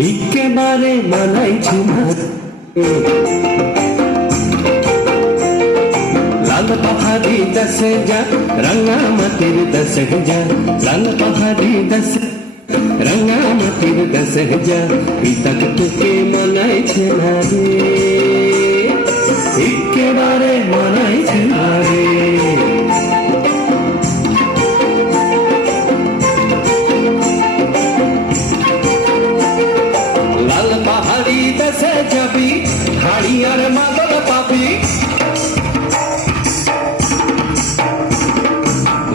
একেবারে মানাইছে না লাল পাহাড়ি দশে যা রঙা মাটির দশে যা লাল পাহাড়ি দশে রঙা মাটির দশে যা পিতাক তোকে মানাইছে না রে একেবারে মানাইছে না রে লাল পাহাড়ি দশে যাবি হাড়ি আর মাদল পাবি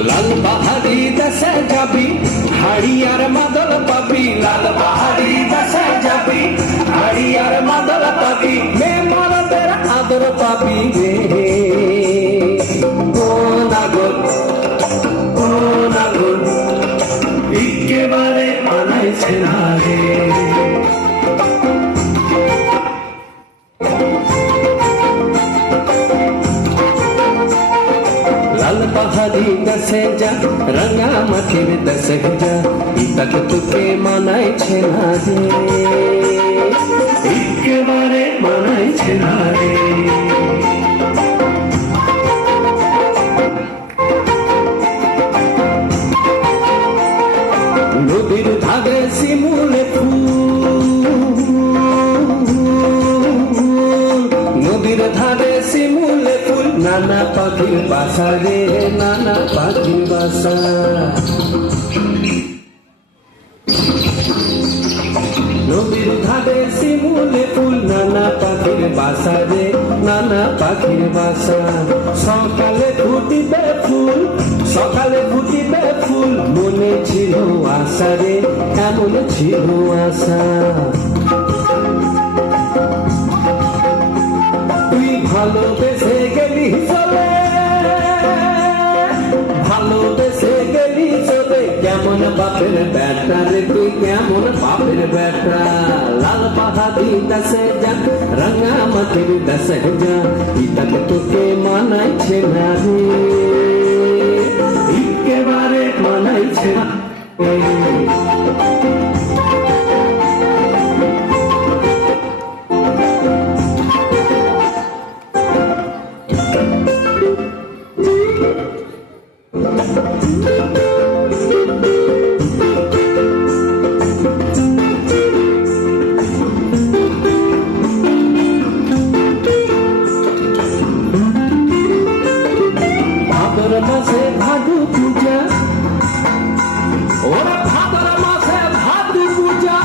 লাল পাহাড়ি দশে যাবি হাড়ি আর মাদল পাবি লাল পাহাড়ি দশে যাবি হাড়ি আর মাদল পাবি মে মরদের আদর পাবি রে ও নাগর একেবারে মানাইছে না রে লাল পাহাড়ি দশে যা রঙা মাটির দশে যা পিতাক তোকে মানাইছে না রে একেবারে মানাইছে না রে নদীর ধারে শিমুলে ফুল নদীর ধারে শিমুলে ফুল নানা পাখির বাসা রে নানা পাখির বাসা নদীর ধারে শিমুলে ফুল নানা পাখির বাসা রে নানা পাখির বাসা সকালে ফুটিবে ফুল সকালে ফুটিবে ফুল মনে ছিল আশা রে এমন ছিল আশা তুই ভালোবেসে গেলি চলে ভালোবেসে গেলি চলে কেমন বাপের বেটা রে তুই কেমন বাপের বেটা লাল পাহাড়ি দশে যা রঙা মাটির দশে যা পিতাক তোকে মানাইছে না রে একেবারে মানাইছে না ভাদর মাসে ভাদু পূজা ওরা ভাদর মাসে ভাদু পূজা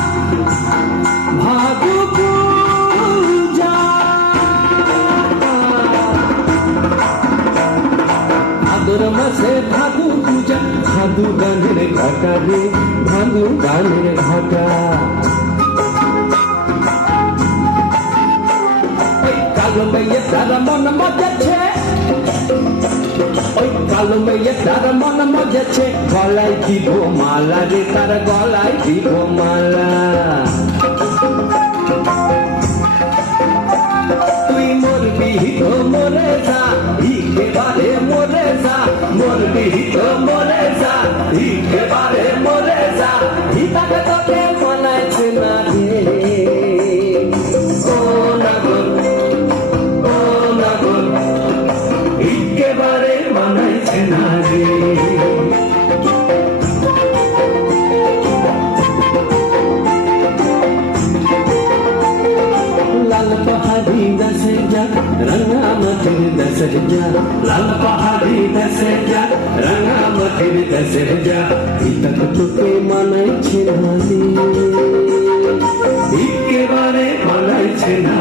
ভাদু পূজা ভাদর মাসে ভাদু পূজা ভাদু গানের ঘটা রে ভাদু গানের ঘটা কালো মেয়ে তারা মন মজাছে ওই কালো মেয়ে তার মন মজেছে গলায় দিব মালা রে তার গলায় দিব মালা তুই মরবি তো মরে যা একেবারে মরে যা মরবি তো মরে যা একেবারে মরে যা পিতাকে তোকে মানাইছে না রে ও নাগর একেবারে মানাইছে না রে লাল পাহাড়ি দশে যা রঙা মাটির দশে যা লাল পাহাড়ি দশে যা রঙা মাটির দশে যা পিতাক তোকে মানাইছে না রে একেবারে মানাইছে না